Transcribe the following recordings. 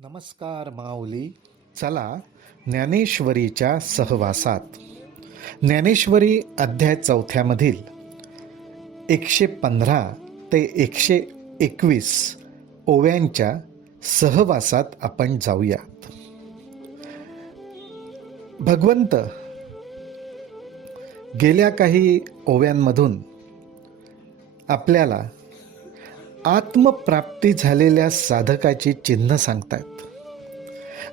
नमस्कार माऊली. चला ज्ञानेश्वरीच्या सहवासात. ज्ञानेश्वरी अध्याय 4 115 ते 121 ओव्यांच्या सहवासात आपण जाऊयात. भगवंत गेल्या काही ओव्यांमधून आपल्याला आत्मप्राप्ती झालेल्या साधकाची चिन्ह सांगतात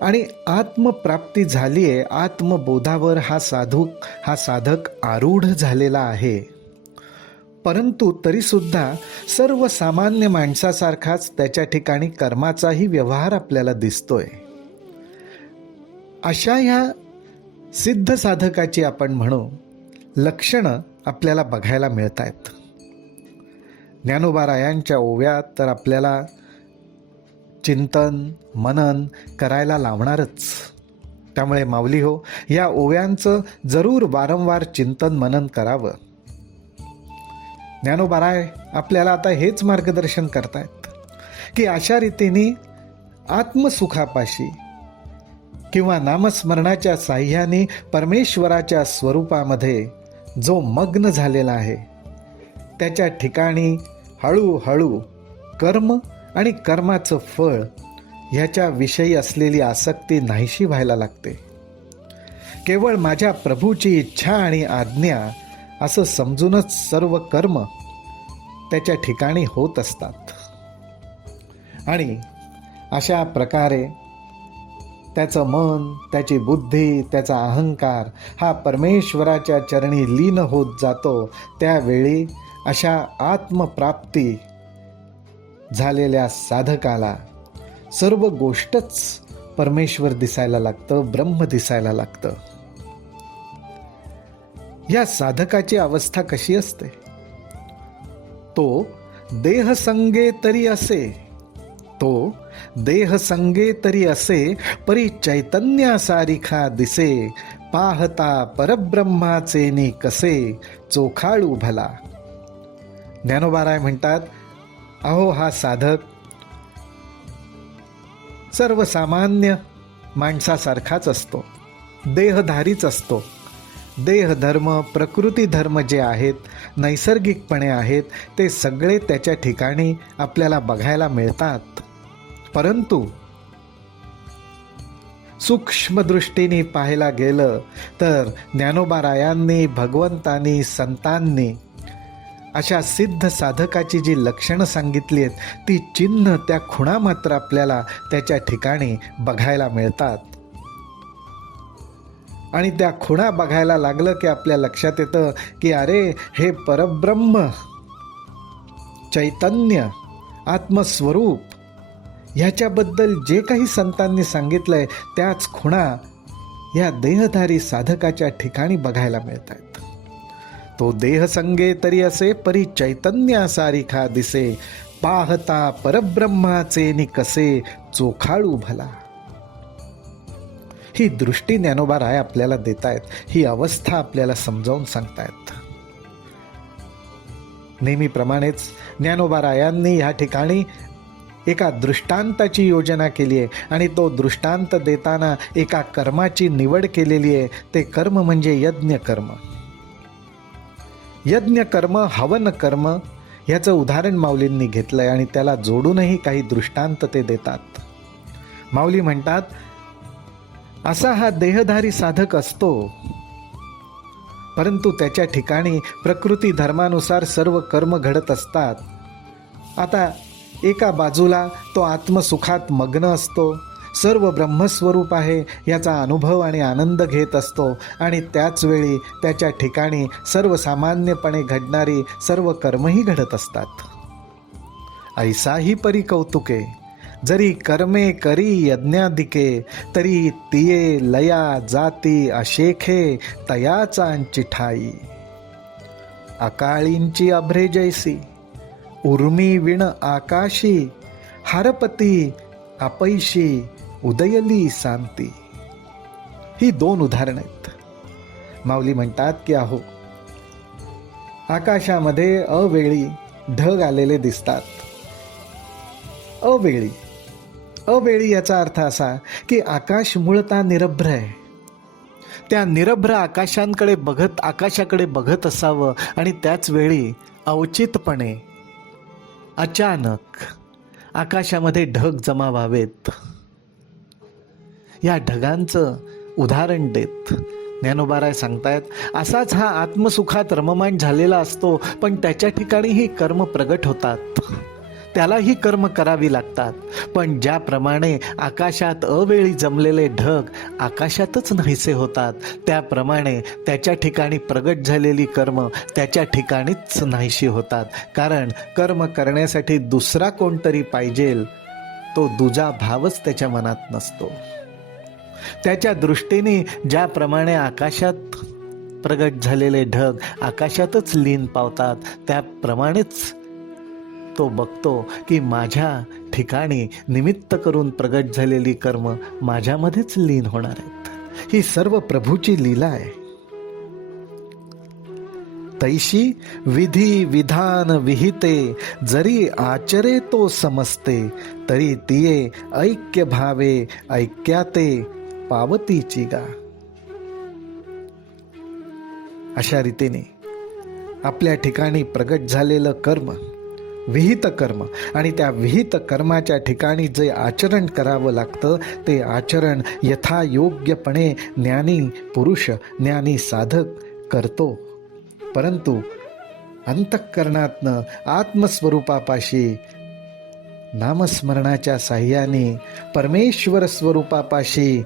आणि आत्मप्राप्ती झालीये, आत्मबोधावर हा साधक आरूढ झालेला आहे. परंतु तरीसुद्धा सर्वसामान्य माणसासारखाच त्याच्या ठिकाणी कर्माचाही व्यवहार आपल्याला दिसतोय. अशा ह्या सिद्ध साधकाची आपण म्हणू लक्षणं आपल्याला बघायला मिळत आहेत. ज्ञानोबारायांच्या ओव्यात तर आपल्याला चिंतन मनन करायला लावणारच. त्यामुळे माऊली हो, या ओव्यांचं जरूर वारंवार चिंतन मनन करावं. ज्ञानोबाराय आपल्याला आता हेच मार्गदर्शन करतायत की अशा रीतीने आत्मसुखापाशी किंवा नामस्मरणाच्या साह्याने परमेश्वराच्या स्वरूपामध्ये जो मग्न झालेला आहे त्याच्या ठिकाणी हळूहळू कर्म आणि कर्माचं फळ ह्याच्या विषयी असलेली आसक्ती नाहीशी व्हायला लागते. केवळ माझ्या प्रभूची इच्छा आणि आज्ञा असं समजूनच सर्व कर्म त्याच्या ठिकाणी होत असतात. आणि अशा प्रकारे त्याचं मन, त्याची बुद्धी, त्याचा अहंकार हा परमेश्वराच्या चरणी लीन होत जातो. त्यावेळी अशा आत्मप्राप्ती झालेल्या साधकाला सर्व गोष्टच परमेश्वर दिसायला लागतं, ब्रह्म दिसायला लागतं. या साधकाची अवस्था कशी असते? तो देह संगे तरी असे, परी चैतन्यासारिखा दिसे, पाहता परब्रह्माचे नि कसे, चोखाळू भला. ज्ञानोबाराय म्हणतात, अहो हा साधक सर्वसामान्य माणसासारखाच असतो, देहधारीच असतो. देहधर्म, प्रकृती धर्म जे आहेत, नैसर्गिकपणे आहेत, ते सगळे त्याच्या ठिकाणी आपल्याला बघायला मिळतात. परंतु सूक्ष्म दृष्टीने पाहायला गेलं तर ज्ञानोबारायांनी, भगवंतांनी, संतांनी अशा सिद्ध साधकाची जी लक्षणं सांगितली आहेत ती चिन्ह, त्या खुणा मात्र आपल्याला त्याच्या ठिकाणी बघायला मिळतात. आणि त्या खुणा बघायला लागलं की आपल्या लक्षात येतं की अरे, हे परब्रह्म, चैतन्य, आत्मस्वरूप ह्याच्याबद्दल जे काही संतांनी सांगितलंय त्याच खुणा या देहधारी साधकाच्या ठिकाणी बघायला मिळतात. तो देह संगे तरी असे, परी चैतन्यासारिखा दिसे, पाहता परब्रह्माचे नि कसे, चोखाळू भला. ही दृष्टी ज्ञानोबाराय आपल्याला देतायत, ही अवस्था आपल्याला समजावून सांगतायत. नेहमीप्रमाणेच ज्ञानोबारायांनी या ठिकाणी एका दृष्टांताची योजना केली आहे आणि तो दृष्टांत देताना एका कर्माची निवड केलेली आहे. ते कर्म म्हणजे यज्ञ कर्म. यज्ञ कर्म, हवन कर्म ह्याचं उदाहरण माऊलींनी घेतलंय आणि त्याला जोडूनही काही दृष्टांत ते देतात. माऊली म्हणतात, असा हा देहधारी साधक असतो, परंतु त्याच्या ठिकाणी प्रकृती धर्मानुसार सर्व कर्म घडत असतात. आता एका बाजूला तो आत्मसुखात मग्न असतो, सर्व ब्रह्मस्वरूप आहे याचा अनुभव आणि आनंद घेत असतो, आणि त्याचवेळी त्याच्या ठिकाणी सर्वसामान्यपणे घडणारी सर्व कर्मही घडत असतात. ऐसाही परी कौतुके, जरी कर्मे करी यज्ञादिके, तरी तिये लया जाती अशेखे, तयाचा ठाई. अकाळींची अभ्रे जैसी, उर्मी विण आकाशी, हरपती अपैशी, उदयली शांती. ही 2 उदाहरणं आहेत. माऊली म्हणतात की अहो, आकाशामध्ये अवेळी ढग आलेले दिसतात, अवेळी, अवेळी याचा अर्थ असा की आकाश मूळतः निरभ्र आहे. त्या निरभ्र आकाशाकडे बघत असावं आणि त्याच वेळी अवचितपणे अचानक आकाशामध्ये ढग जमा व्हावेत. या ढगांचं उदाहरण देत ज्ञानोबाराय सांगतायत, असाच हा आत्मसुखात रममाण झालेला असतो, पण त्याच्या ठिकाणीही कर्म प्रगट होतात, त्यालाही कर्म करावी लागतात. पण ज्याप्रमाणे आकाशात अवेळी जमलेले ढग आकाशातच नाहीसे होतात, त्याप्रमाणे त्याच्या ठिकाणी प्रगट झालेली कर्म त्याच्या ठिकाणीच नाहीशी होतात. कारण कर्म करण्यासाठी दुसरा कोणतरी पाहिजेल, तो दुजा भावच त्याच्या मनात नसतो. त्याच्या दृष्टीने ज्याप्रमाणे आकाशात प्रगट झालेले ढग आकाशातच लीन पावतात, त्याप्रमाणेच तो बघतो की माझ्या ठिकाणी निमित्त करून प्रगट झालेली कर्म माझ्यामध्येच लीन होणार आहेत. ही सर्व प्रभूची लीला आहे. तैशी विधी विधान विहिते, जरी आचरे तो समजते, तरी तिये ऐक्य भावे ऐक्याते पावतीची गा. अशा रीतीने आपल्या ठिकाणी प्रगट झालेलं कर्म, विहित कर्म, आणि त्या विहित कर्माच्या ठिकाणी जे आचरण करावं लागतं ते आचरण यथायोग्यपणे ज्ञानी पुरुष, ज्ञानी साधक करतो. परंतु अंतःकरणातनं आत्मस्वरूपापाशी नामस्मरणाच्या साह्याने परमेश्वर स्वरूपापाशी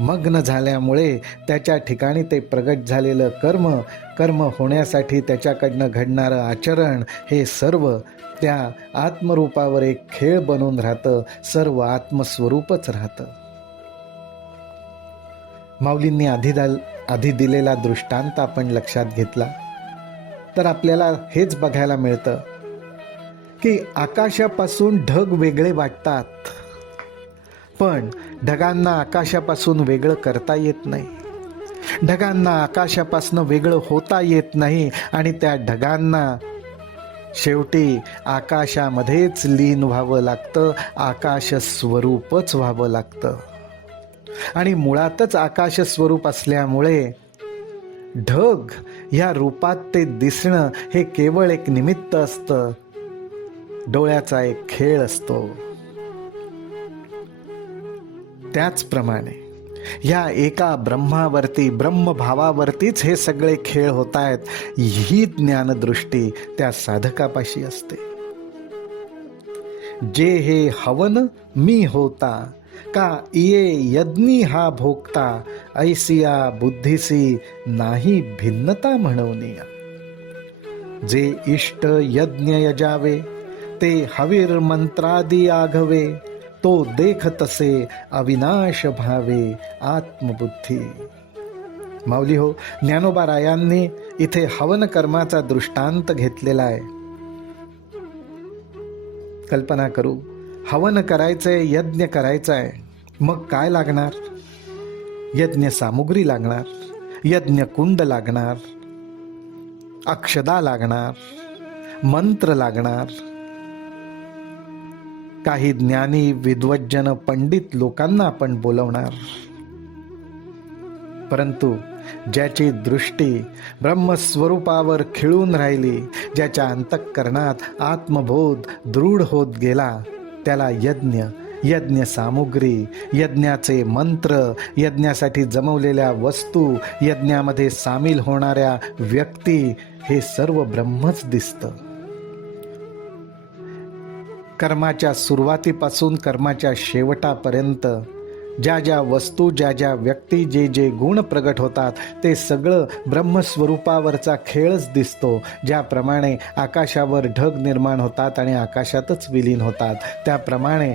मग्न झाल्यामुळे त्याच्या ठिकाणी ते प्रगट झालेलं कर्म होण्यासाठी त्याच्याकडनं घडणारं आचरण हे सर्व त्या आत्मरूपावर एक खेळ बनून राहतं, सर्व आत्मस्वरूपच राहतं. माऊलींनी आधी दिलेला दृष्टांत आपण लक्षात घेतला तर आपल्याला हेच बघायला मिळतं की आकाशापासून ढग वेगळे वाटतात, पण ढगांना आकाशापासून वेगळं करता येत नाही. ढगांना आकाशापासून वेगळं होता येत नाही आणि त्या ढगांना शेवटी आकाशामध्येच लीन व्हावं लागतं, आकाश स्वरूपच व्हावं लागतं. आणि मुळातच आकाश स्वरूप असल्यामुळे ढग या रूपात ते दिसणं हे केवळ एक निमित्त असतं, डोळ्याचा एक खेळ असतो. त्याचप्रमाणे या एका ब्रह्मावरती, ब्रह्मभावावरतीच हे सगळे खेळ होत आहेत. ही ज्ञानदृष्टी त्या साधकापाशी असते. जे हे हवन मी होता, का इये यज्ञी हा भोगता, ऐसिया बुद्धीसी नाही भिन्नता म्हणवनिया. जे इष्ट यज्ञ यजावे, ते हवीर मंत्रादी आघवे, तो देख तसे अविनाश भावे आत्मबुद्धी. माऊली हो, ज्ञानोबारायांनी इथे हवन कर्माचा दृष्टांत घेतलेला आहे. कल्पना करू, हवन करायचंय, यज्ञ करायचाय, मग काय लागणार? यज्ञ सामुग्री लागणार, यज्ञ कुंड लागणार, अक्षदा लागणार, मंत्र लागणार, काही ज्ञानी विद्वज्जन पंडित लोकांना आपण बोलवणार. परंतु ज्याची दृष्टी ब्रह्मस्वरूपावर खिळून राहिली, ज्याच्या अंतःकरणात आत्मबोध दृढ होत गेला, त्याला यज्ञ सामुग्री, यज्ञाचे मंत्र, यज्ञासाठी जमवलेल्या वस्तू, यज्ञामध्ये सामील होणाऱ्या व्यक्ती, हे सर्व ब्रह्मच दिसतं. कर्माच्या सुरुवातीपासून कर्माच्या शेवटापर्यंत ज्या ज्या वस्तू, ज्या ज्या व्यक्ती, जे जे गुण प्रगट होतात, ते सगळं ब्रह्मस्वरूपावरचा खेळच दिसतो. ज्याप्रमाणे आकाशावर ढग निर्माण होतात आणि आकाशातच विलीन होतात, त्याप्रमाणे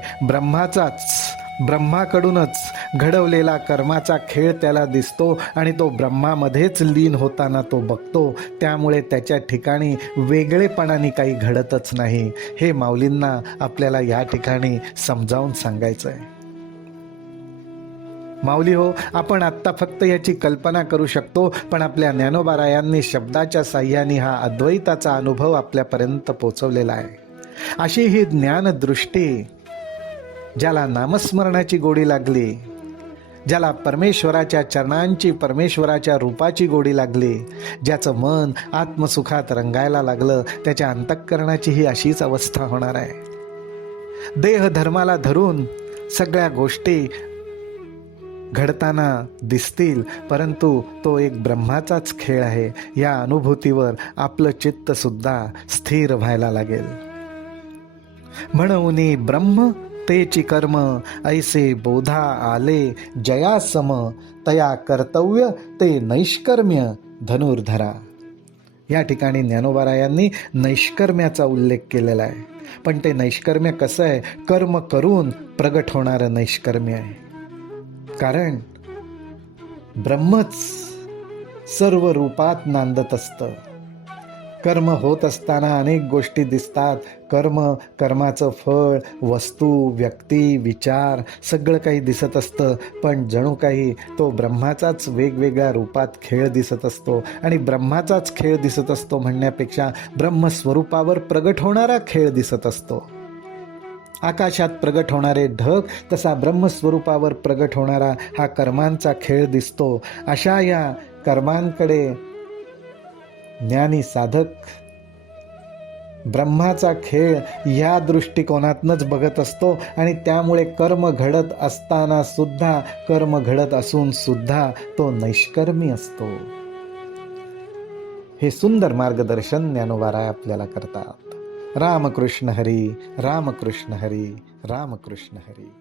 ब्रह्माकडूनच घडवलेला कर्माचा खेळ त्याला दिसतो आणि तो ब्रह्मामध्येच लीन होताना तो बघतो. त्यामुळे त्याच्या ठिकाणी वेगळेपणाने काही घडतच नाही. हे माऊलींना आपल्याला या ठिकाणी समजावून सांगायचं आहे. माऊली हो, आपण आत्ता फक्त याची कल्पना करू शकतो, पण आपल्या ज्ञानोबारायांनी शब्दाच्या साह्याने हा अद्वैताचा अनुभव आपल्यापर्यंत पोचवलेला आहे. अशी ही ज्ञानदृष्टी ज्याला नामस्मरणाची गोडी लागली, ज्याला परमेश्वराच्या चरणांची, परमेश्वराच्या रूपाची गोडी लागली, ज्याचं मन आत्मसुखात रंगायला लागलं, त्याच्या अंतःकरणाची ही अशीच अवस्था होणार आहे. देह धर्माला धरून सगळ्या गोष्टी घडताना दिसतील, परंतु तो एक ब्रह्माचाच खेळ आहे. या अनुभूतीवर आपलं चित्त सुद्धा स्थिर व्हायला लागेल. म्हणून ब्रह्म तेची कर्म, ऐसे बोधा आले जया सम, तया कर्तव्य ते नैष्कर्म्य धनुर्धरा. या ठिकाणी ज्ञानोबारायांनी नैष्कर्म्याचा उल्लेख केलेला आहे. पण ते नैष्कर्म्य कसं आहे? कर्म करून प्रगट होणारं नैष्कर्म्य आहे. कारण ब्रह्मच सर्व रूपात नांदत असतं. कर्म होत असताना अनेक गोष्टी दिसतात. कर्माचं फळ, वस्तू, व्यक्ती, विचार सगळं काही दिसत असतं. पण जणू काही तो ब्रह्माचाच वेगवेगळ्या रूपात खेळ दिसत असतो. आणि ब्रह्माचाच खेळ दिसत असतो म्हणण्यापेक्षा ब्रह्मस्वरूपावर प्रगट होणारा खेळ दिसत असतो. आकाशात प्रगट होणारे ढग, तसा ब्रह्मस्वरूपावर प्रगट होणारा हा कर्मांचा खेळ दिसतो. अशा या कर्मांकडे ज्ञानी साधक ब्रह्माचा खेळ या दृष्टिकोनातनंच बघत असतो. आणि त्यामुळे कर्म घडत असताना सुद्धा, कर्म घडत असून सुद्धा तो नैष्कर्मी असतो. हे सुंदर मार्गदर्शन ज्ञानोबाराय आपल्याला करतात. रामकृष्ण हरी, रामकृष्ण हरी, रामकृष्ण हरी.